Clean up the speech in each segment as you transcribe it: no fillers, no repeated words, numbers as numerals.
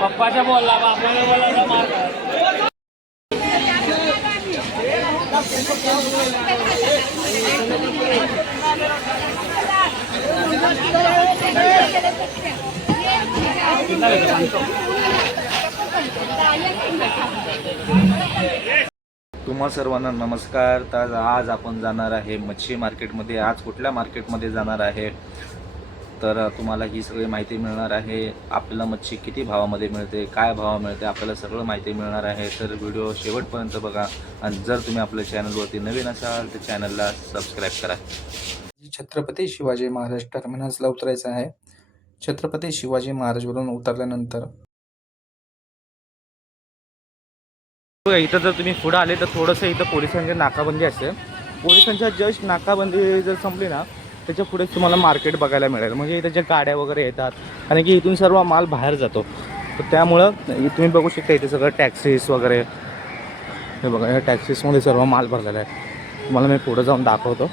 पप्पाच्या बोलला बापाला बोलला मार तुम्हा सर्वांना नमस्कार. तर आज आपण जाणार आहे मच्छी मार्केटमध्ये. आज कुठल्या मार्केटमध्ये जाणार आहे तर तुम्हाला ही सगळी माहिती मिळणार आहे. आपल्याला मच्छी किती भावामध्ये मिळते, काय भाव मिळते, आपल्याला सगळं माहिती मिळणार आहे. तर व्हिडिओ शेवटपर्यंत बघा आणि जर तुम्ही आपल्या चॅनलवरती नवीन असाल तर चॅनलला सबस्क्राईब करा. छत्रपती शिवाजी महाराज टर्मिनसला उतरायचं आहे. छत्रपती शिवाजी महाराजवरून उतरल्यानंतर इथं जर तुम्ही पुढं आले तर थोडंसं इथं पोलिसांची नाकाबंदी असते. पोलिसांच्या जस्ट नाकाबंदी जर संपली ना त्याच्या पुढे तुम्हाला मार्केट बघायला मिळेल. म्हणजे इथं ज्या गाड्या वगैरे येतात आणि की इथून सर्व माल बाहेर जातो. तर त्यामुळं तुम्ही बघू शकता इथे सगळं टॅक्सीस वगैरे हे बघा. या टॅक्सीसमध्ये सर्व माल भरलेला आहे. तुम्हाला मी पुढं जाऊन दाखवतो.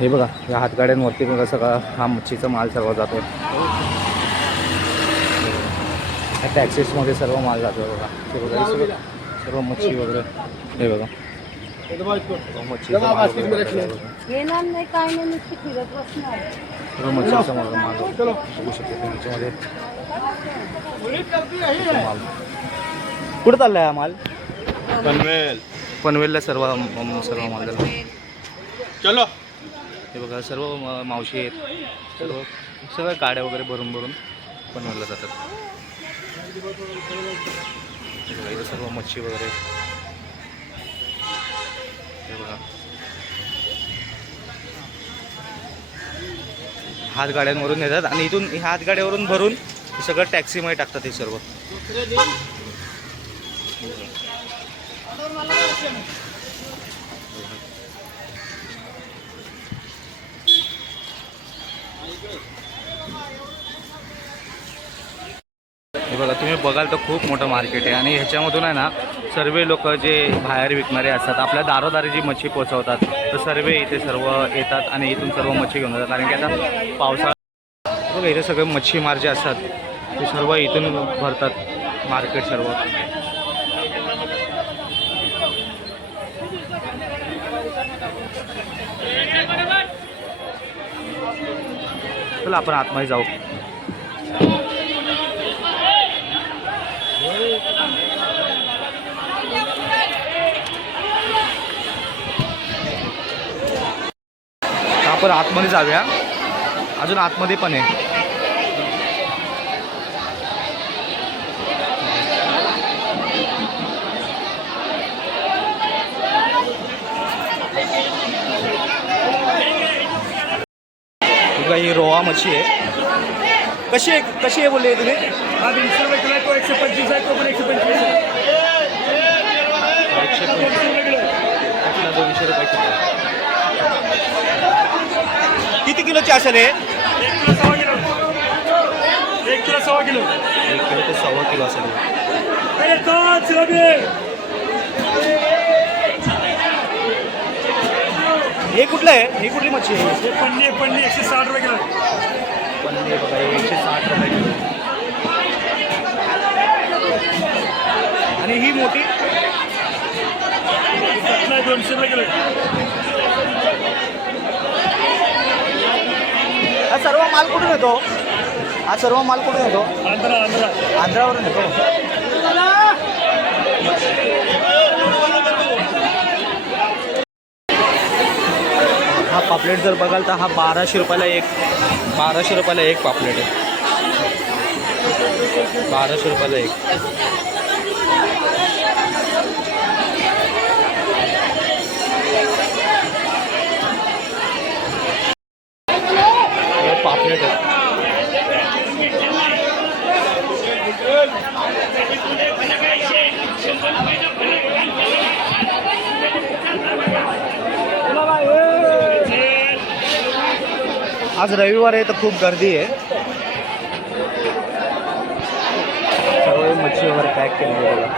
हे बघा या हातगाड्यांवरती बघा सगळा हा मच्छीचा माल सर्व जातो. या टॅक्सीसमध्ये सर्व माल जातो बघा. हे बघा सर्व मच्छी वगैरे हे बघा मच्छीचा माल बघू शकतो त्याच्यामध्ये. कुठं चाललाय हा माल? पनवेलला सर्व माल झाला. चलो हे बघा सर्व मावशी आहेत. सगळ्या गाड्या वगैरे भरून पनवेलला जातात. इथं सर्व मच्छी वगैरे हे बघा. हातगाड्यांवरून येतात आणि इथून हातगाड्यावरून भरून सगळं टॅक्सीमध्ये टाकतात हे सर्व. हे बघा तुम्ही बघाल तर खूप मोठं मार्केट आहे आणि ह्याच्यामधून आहे ना सर्व लोक जे बाहेर विकणारे असतात आपल्या दारोदारी जी मच्छी पोचवतात तर सर्व इथे सर्व येतात आणि इथून सर्व मच्छी घेऊन जातात. कारण की आता पावसाळा बघा इथे सगळे मच्छीमार जे असतात ते सर्व इथून भरतात मार्केट सर्व. चला आपण आतमध्ये जाऊ. आपण आतमध्ये जाऊया. अजून आतमध्ये पण आहे. ही रोहा मच्छी आहे. कशी आहे बोलले तुम्ही? हा 300 रुपये किलो आहे. तो 125 आहे. तो पण 125 आहे. 200 रुपये किलो. किती किलोची असेल हे? 1 kilo 1.25 kilo. 1 kilo 1.25 kilo. 1 kilo ते 1.25 किलो असेल. हे कुठलं आहे? ही कुठली मच्छी आहे? हे पन्नी 160 रुपये किलो. पन्नी बघा 160 रुपये किलो. आणि ही मोठी 200 रुपये किलो. हा सर्व माल कुठून येतो? आंध्रावरून येतो. हा पापलेट जर बघाल तर हा 1200 रुपयाला एक पापलेट आहे. 1200 रुपयाला एक. पापलेट आहे. आज रविवार आहे तर खूप गर्दी आहे. सर्व मच्छी वगैरे पॅक केली आहे बघा.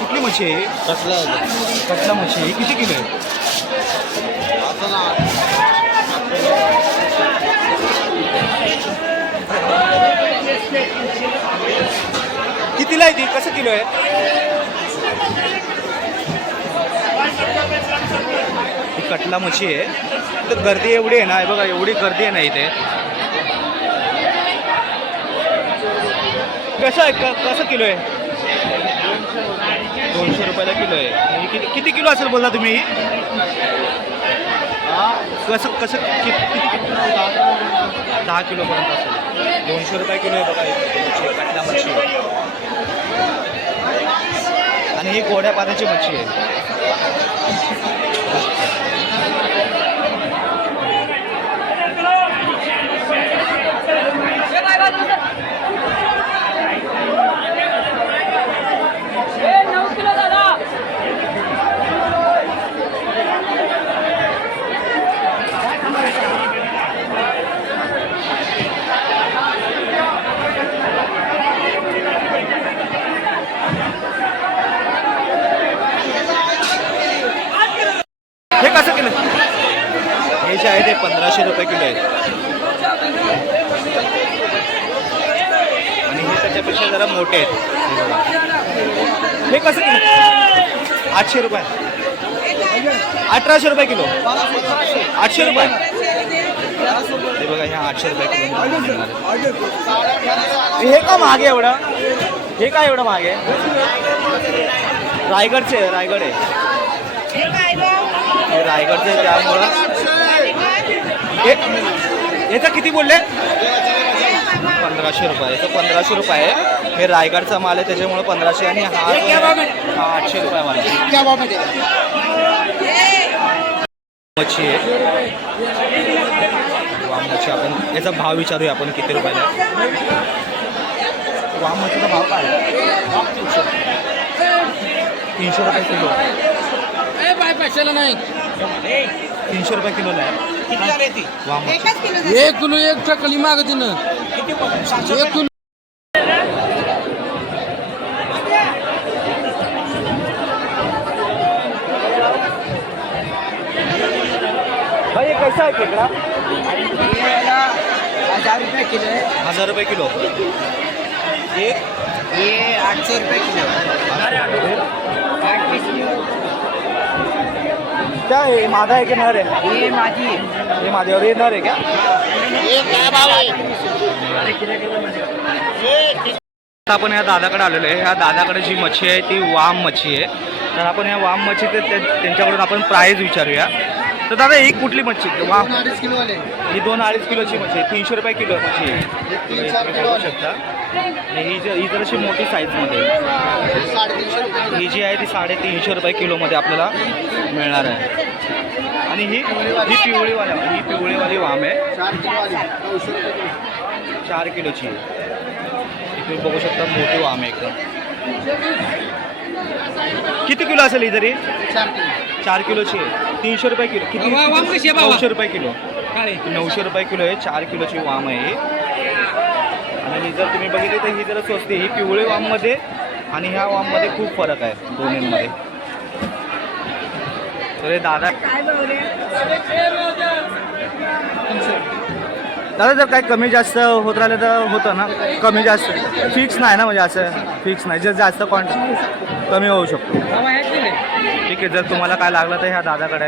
कुठली मच्छी आहे? कटला मच्छी आहे. किती किलो आहे? कितीला आहे ती? कसं किलो आहे? ही कटला मच्छी आहे. तर गर्दी एवढी आहे ना, हे बघा एवढी गर्दी आहे ना इथे. कसं आहे कसं किलो आहे? 200 रुपयाला किलो आहे. म्हणजे किती किलो असेल बोलला तुम्ही? कसं कसं किती 10 किलोपर्यंत असेल. 200 रुपये किलो आहे बघा ही कटला मच्छी. आणि ही गोड्या पाण्याची मच्छी आहे. हे कसं किलो? हे जे आहे ते 1500 रुपये किलो आहे. आणि हे त्याच्यापेक्षा जरा मोठे आहेत. हे कसं किलो? 800 रुपये. 1800 रुपये किलो. 800 रुपये. हे बघा ह्या 800 रुपये किलो. हे का महाग आहे एवढं? हे काय एवढं महाग आहे? रायगडचे आहे, रायगड आहे. हे रायगडचे आहे त्यामुळं. याचं किती बोलले? 1500 रुपये. याचं 1500 रुपये आहे. हे रायगडचा माल आहे त्याच्यामुळे 1500. आणि हा 800 रुपये माल मच्छी आहे. वाम मच्छी आपण याचा भाव विचारूया आपण किती रुपयाला. वाम मच्छीचा भाव काय? 300 रुपये किलो. नाही 300 रुपये किलो नाही. वाम मच्छी 1 किलो 1 टक्कली मागते ना. 1 किलो भाई ये कैसा है केकड़ा? 1000 रुपये किलो है. 1000 रुपये किलो. ये 800 रुपये किलो. 8 पीस क्या है? मादा है कि नर है? ये माझी है. ये मादी और ये नर है क्या? आपण या दादाकडे आलेलो आहे. ह्या दादाकडे जी मच्छी आहे ती वाम मच्छी आहे. तर आपण या वाम मच्छी त्यांच्याकडून आपण प्राईस विचारूया. तर दादा ही कुठली मच्छी? वाम 2.5 किलो वाले. ही 2-2.5 किलोची मच्छी आहे. 300 रुपये किलो मच्छी आहे. तुम्ही बघू शकता. आणि ही जराशी मोठी साईजमध्ये. 350 रुपये. ही जी आहे ती 350 रुपये किलोमध्ये आपल्याला मिळणार आहे. आणि ही पिवळीवाली वाम आहे. 4 किलो वाली 900 रुपये किलो. 4 किलोची आहे. तुम्ही बघू शकता मोठी वाम आहे एकदम. किती किलो असेल ही तरी? 4 किलो. 4 किलोची आहे. 300 रुपये किलो. किती? 900 रुपये किलो. 900 रुपये किलो आहे. 4 किलोची वाम आहे ही. आणि ही जर तुम्ही बघितली तर ही जरा स्वस्त आहे. ही पिवळी वाममध्ये आणि ह्या वाममध्ये खूप फरक आहे दोन्हीमध्ये. तर हे दादा दादा जर काय कमी जास्त होत राहिलं तर होतं ना? कमी जास्त फिक्स नाही ना? म्हणजे असं फिक्स नाही. जर जास्त कमी होऊ शकतो. ठीक आहे. जर तुम्हाला काय लागलं तर ह्या दादाकडे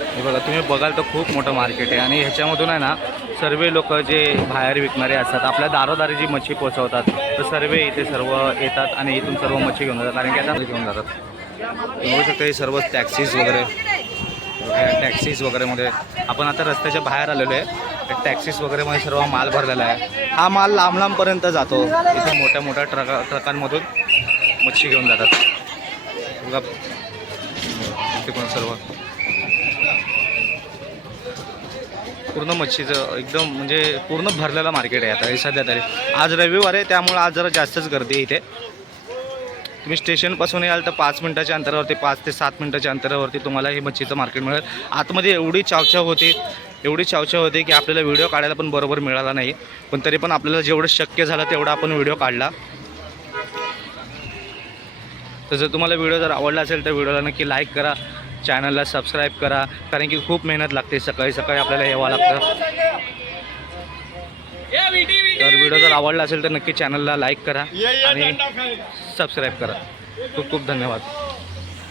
हे बघा. तुम्ही बघाल तर खूप मोठं मार्केट आहे. आणि ह्याच्यामधून आहे ना सर्व लोक जे बाहेर विकणारे असतात आपल्या दारोदारी जी मच्छी पोचवतात तर सर्व इथे सर्व येतात आणि इथून सर्व मच्छी घेऊन जातात. कारण की आता घेऊन जातात. बघू शकता हे सर्व टॅक्सीज वगैरेमध्ये आपण आता रस्त्याच्या बाहेर आलेलो आहे. टॅक्सीज वगैरेमध्ये सर्व माल भरलेला आहे. हा माल लांबपर्यंत जातो. इथे मोठ्या मोठ्या ट्रकांमधून मच्छी घेऊन जातात. बघा तिकडून सर्व पूर्ण मच्छीचं एकदम म्हणजे पूर्ण भरलेलं मार्केट आहे आता हे सध्या तरी. आज रविवार आहे त्यामुळे आज जरा जास्तच गर्दी आहे इथे. तुम्ही स्टेशनपासून याल तर 5 मिनटाच्या अंतरावरती 5 ते 7 मिनटाच्या अंतरावरती तुम्हाला हे मच्छीचं मार्केट मिळेल. आतमध्ये एवढी चावचाव होती की आपल्याला व्हिडिओ काढायला पण बरोबर मिळाला नाही, पण तरी पण आपल्याला जेवढं शक्य झालं तेवढा आपण व्हिडिओ काढला. तर जर तुम्हाला व्हिडिओ जर आवडला असेल तर व्हिडिओला नक्की लाईक करा, चॅनलला सबस्क्राईब करा, कारण की खूप मेहनत लागते. सकाळी सकाळी आपल्याला यावं लागतं. तर व्हिडिओ जर आवडला असेल तर नक्की चॅनलला लाईक करा आणि सबस्क्राईब करा. खूप खूप धन्यवाद.